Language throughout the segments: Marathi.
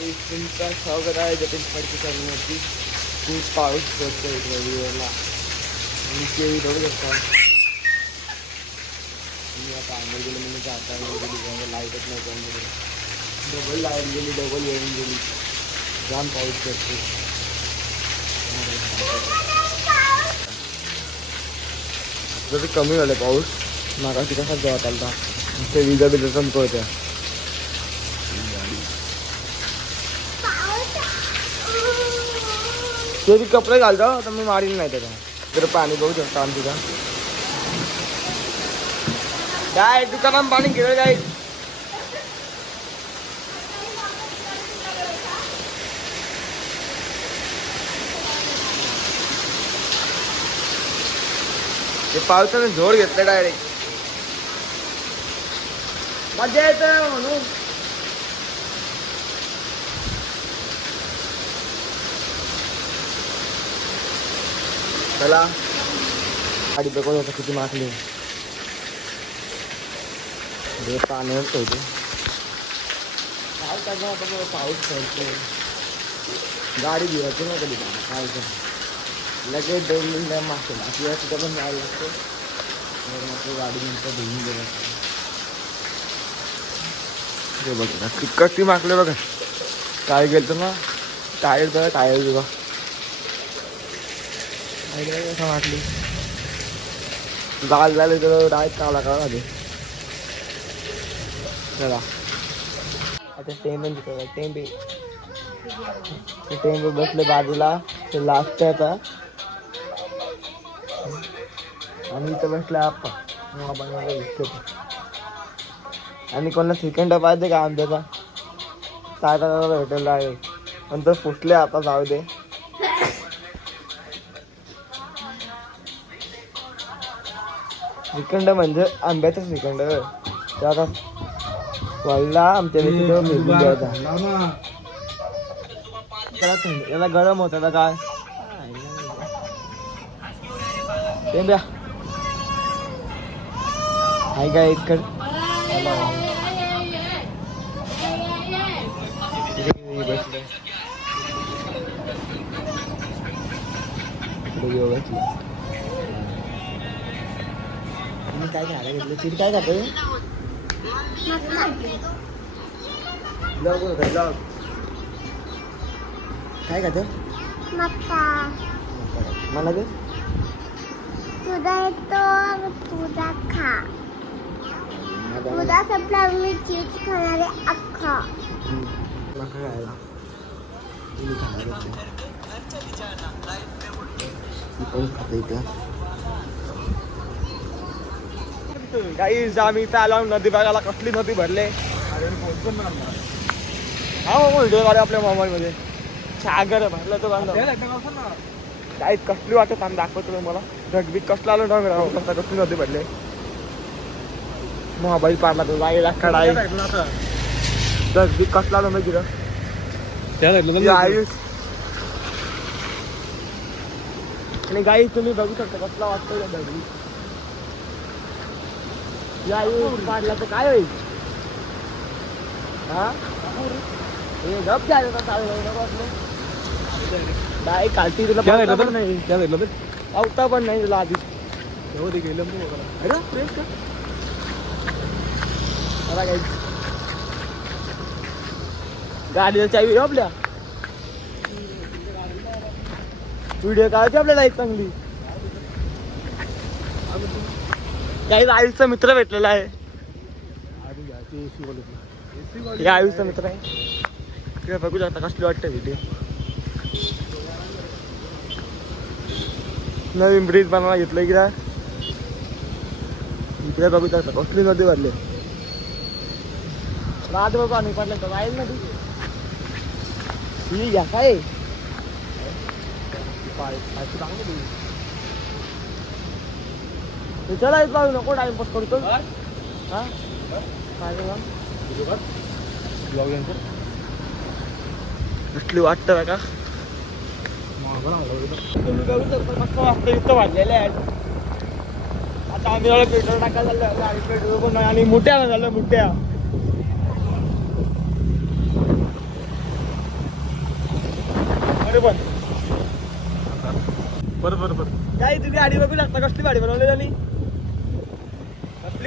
आईस्क्रीमचा तुमचं स्वागत आहे जतीन फडकी चॅनलवरती खूप पाऊस पडतो रविवारला आणि केळी बघू शकता. मी आता आंघोळ गेलो म्हणजे जाता गेली त्यामुळे लाईटच नव्हतं आमच्याकडे डबल लाइट गेली डबल येऊन गेली. जाम पाऊस पडतो जसं कमी झालं पाऊस मागाशी कसा जोरात आलता. ते विजा बिजा संपवत्या. ते बी कपडे घालतो तर मी मारीन नाही त्याला जर पाणी बघू शकतो हो आमच्या इथं. काय दुकानात पाणी घेऊ काय ते पावसाने झोड घेतलं डायरेक्ट। मजा येतं म्हणून। चला. गाडी बघत होता किती मारली? हे पाण्यावर ठेवते काय करणार बघा, पाऊस पडतो गाडी भिवायची ना कधी काय लगेच दोन मिनिटं मागतो. आपल्याला तिथं पण जायला लागतं. तर मग तो गाडी नंतर धुवून गेला. बघ तिकट ती मागले बघा. काय गेलं ना? टायर बघा टायर बघा. कसं वाटली. गाल झाले तर डायरेक्ट काला काला झाले चला. आता टेंबे तिकडे टेंबे ते टेंबे बसले बाजूला. ते लास्ट आता. आणि इथं बसले आप्पा. आणि कोणा सेकंड पाहिजे का आमच्याचा काय भेटेल आहे. पण तर फुटले आता जाऊ दे. श्रीखंड म्हणजे आंब्याचं श्रीखंड. आता वळला आमच्या द्यायचा. त्याला थंड याला गरम होत आता काय? ते द्या हाय काय बसले मी काय खायला घेतलं? चिरी काय खाय लव. काय खातो मक्का. मला दे. तुझा येतो तुझा खा. तुझा संपला मी चीज खाणारे अख्खा. नका खायला. तुम्ही खायला घेतलं. मी पण खातो इथं. काही आम्ही इथं आलो नदी बघायला कसली नदी भरले. हा व्हिडिओ काढू आपल्या मोबाईल मध्ये. सागर भरलं तो काय कसली वाटत आम्ही दाखवतो तुम्हाला. ढगबीत कसला आलो ढग राहू कसा कसली नदी भरले. मोबाईल पाडला तो जायला कडाई ढगबीत कसला आलो माहिती का या आयुष. आणि गाई तुम्ही बघू शकता कसला वाटतो दगडी या पाडला तर काय होईल? हा? हे गप झालं का काय कालती तुला पण नाही. पावता पण नाही तुला आधी अरे प्रेस का मला काय? गाडीला चावी आपल्या. व्हिडिओ काढायची आपल्याला एक चांगली. काही आयुषचा मित्र भेटलेला आहे. हे आयुषचा मित्र आहे. बघू शकता कसली वाटतं व्हिडिओ नवीन ब्रिज बनवायला घेतलं इकडे इकडे बघू शकता कसली नदी भरली. रात बघू आणि पडलं तर राहील नदी. ही घ्या काय पाय पायची चांगली ती. हे चला इथं जाऊ नको टाइमपास करतो हा? कसली वाटतं का तुम्ही वाढलेले आहेत आता आम्ही पेट्रोल टाकायला झालं आणि पेट्रोल पण नाही आणि मुठ्या झालं मुठ्या. अरे पण बरोबर बरोबर काय तुझी गाडी बघू शकता कसली गाडी बनवली झाली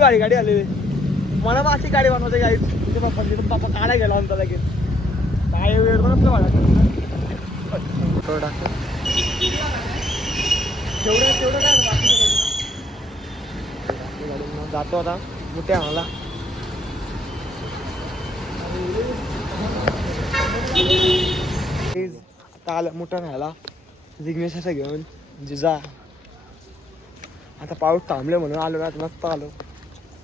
भारी गाडी आलेली मला मग अशी गाडी बनवायची गाडी तुझ्या पप्पा तिथं पप्पा काढा गेला म्हणता लगेच. काय वेळ पण आपलं वाटत तेवढं तेवढं काय गाडी जातो आता. मोठ्या मला. आता आलं मोठा न्यायला. जिग्नेशाचं घेऊन जिजा. आता पाऊस थांबले म्हणून आलो ना मस्त आलो.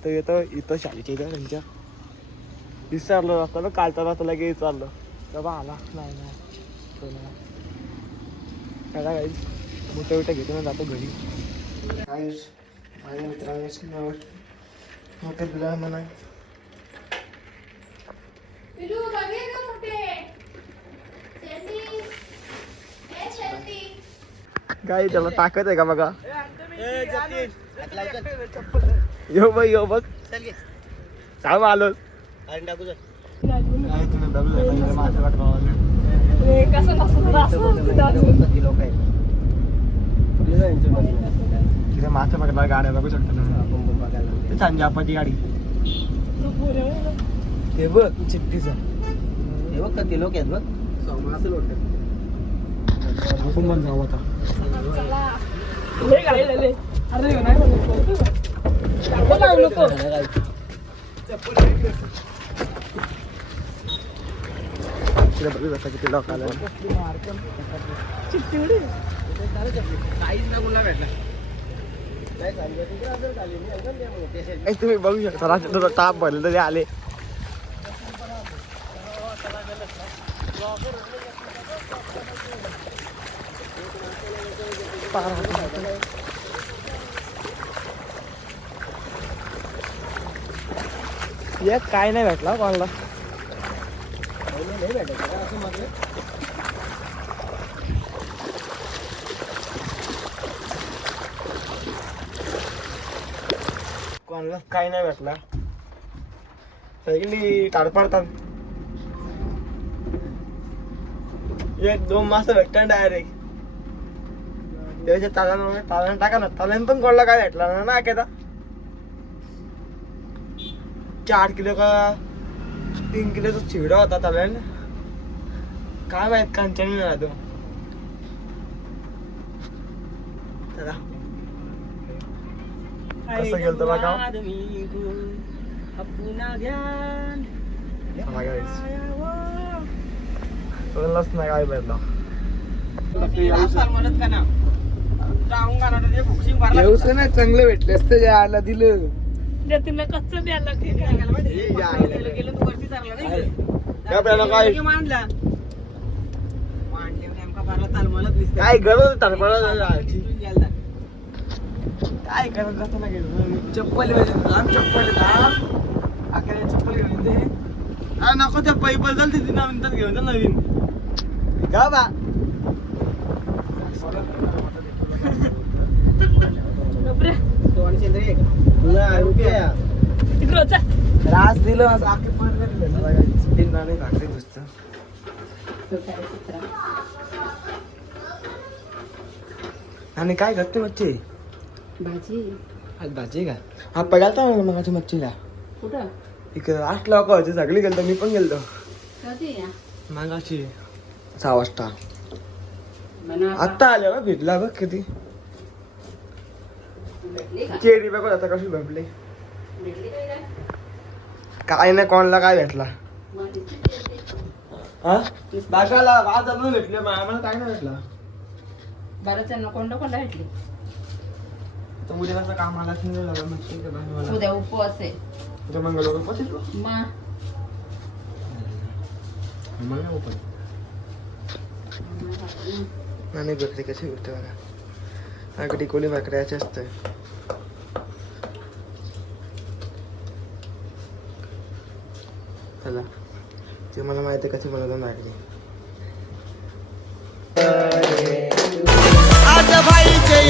तर येतं इथं शाळेच्या इथं त्यांच्या. विसरलो असतं ना कालचा रस्ता लगेच चाललो तेव्हा आला? नाही नाही. त्याला काही मोठे मोठे घेतो ना जातो घरी. काहीच माझ्या मित्रांनी मोठे बिला म्हणा. काय त्याला ताकद आहे का बघा? यो बघ यो बघ. काय आलो. तिथे माथा पकडला गाड्या बघू शकतो ना. ते संजापाची गाडी. ते बघ चिट्टीचं हे बघ किती लोक आहेत बघ. असं लोक आपण पण जाऊ आता. शकता किती लोक आले काहीच तुम्ही बघू शकता रात्री ताप भरले तरी आले. एक काय नाही भेटला कोणाला. नाही भेटत असं म्हटलं कोणाला काय नाही भेटला. सगळी ताडपाडतात एक दोन मास भेटतात डायरेक्ट त्याच्या तालानं तालानं टाका ना. ताल्यानं पण कोणाला काय भेटला ना ना चार किलो का तीन किलोचा चिवडा होता ताल्यानं काय माहीत कांचन मिळाला तो. चला. कसं गेलं बघा. कळलंच नाही काय भेटला नाही चांगलं भेटले असते यायला दिलं. तिला कच्च द्यायला काय? आपल्याला काय काय गरज होती ताडपाडा जायची काय गरज जातं ना गेलं? चप्पल लांब चप्पल अकरा चप्पल घेऊन दे हा नको त्या पैप बदल तिथे नंतर घेऊन जा नवीन. का बा. रास दिलं आणि काय करते मच्छी? भाजी. आज भाजी का? हा पगालता मग मच्छीला? कुठं? इकडे आठ लोक होते सगळी गेलतो मी पण गेलतो. या? मागाशी सहा वाजता. आत्ता आले बा भेटला बघ किती चेरी बघ आता कशी भेटली? काय नाही कोणाला काय भेटला? मग दिसली भेटली. आम्हाला काय नाही भेटला. बरंच आहे ना कोणता कोणता भेटली? तर उद्याचं काम नाही लागलं. उद्या उपवास आहे. उद्या मंगळवार. मग नाही कशी भेटते बघा अगदी कोळी भाकऱ्याचे असते. चला. ते मला माहिती आहे कशी मला भाकरी आज भाईचे